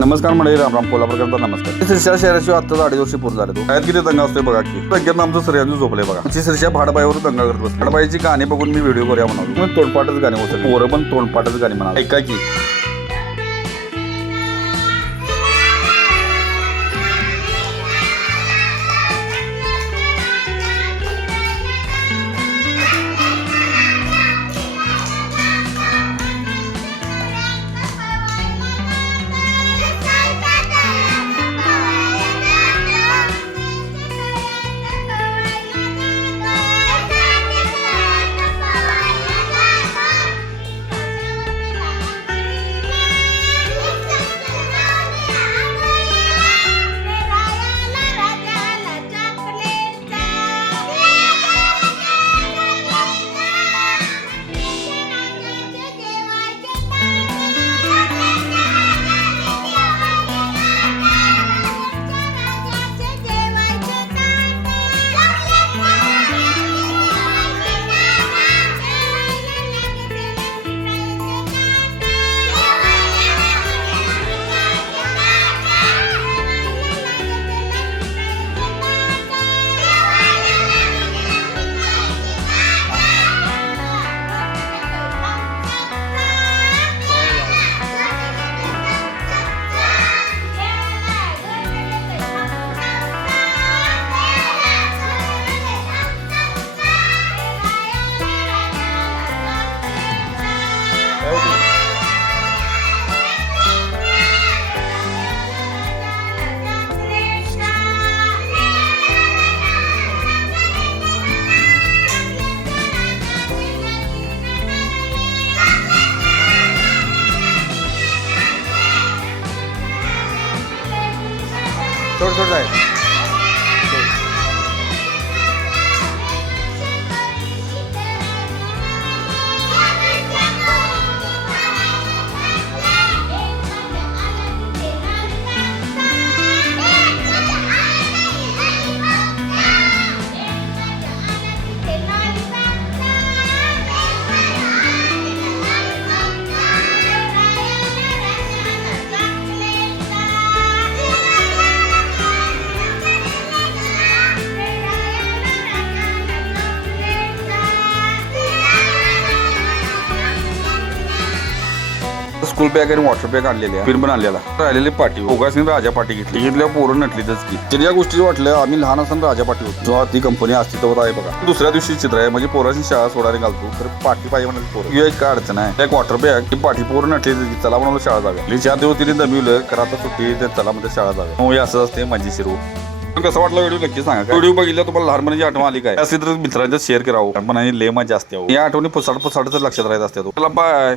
नमस्कार मंडळी रामराम कोल्हापूरकरता नमस्कार. शिरशा शहराशिवाय आता अडीच वर्षी पूर्ण झाले तो. काय किती दंगा असतोय बघा की. संख्येत आमचं सगळ्यांनी झोपले बघा. आमची शिरशा भाडबाईवर दंगा करत बसली. भाडबाईची गाणी बघून मी व्हिडिओ करूया म्हणालो मग तोंडपाटच गाणी होतं पोरं पण तोंडपाटच गाणी म्हणा ऐका की. सोड सोड आहे स्कूल बॅग आणि वॉटर बॅग आणलेल्या फिल्म पण आणलेला राहिलेली पाठी. ओगासनी राजा पाठी घेतली. घेतल्या पोरं नटलीतच की. तर या गोष्टी वाटलं आम्ही लहान असताना राजा पाठी होतो. जेव्हा ती कंपनी अस्तित्वात आहे बघा. दुसऱ्या दिवशी चित्र आहे. म्हणजे पोराची शाळा सोडायला घालतो तर पाठी पाहिजे म्हणजे पोरं. ही एक काय अडचण आहे? एक वॉटर बॅग ती पाठी पोरं नटली चला म्हणून शाळा जाव्या चार दिवस तिने दमिवलं खरं आता सुट्टी चला म्हणजे शाळा जाव्या हे असं असते हो. पण कसं वाटलं व्हिडिओ नक्की सांगा. व्हिडिओ बघितला तुम्हाला लहानपणाची आठवण आली काय? असेल तर मित्रांच्या शेअर करावं. पण लय मजा असते. या आठवणी पुसाड पुसाडच लक्षात राहत असते तो चला बाय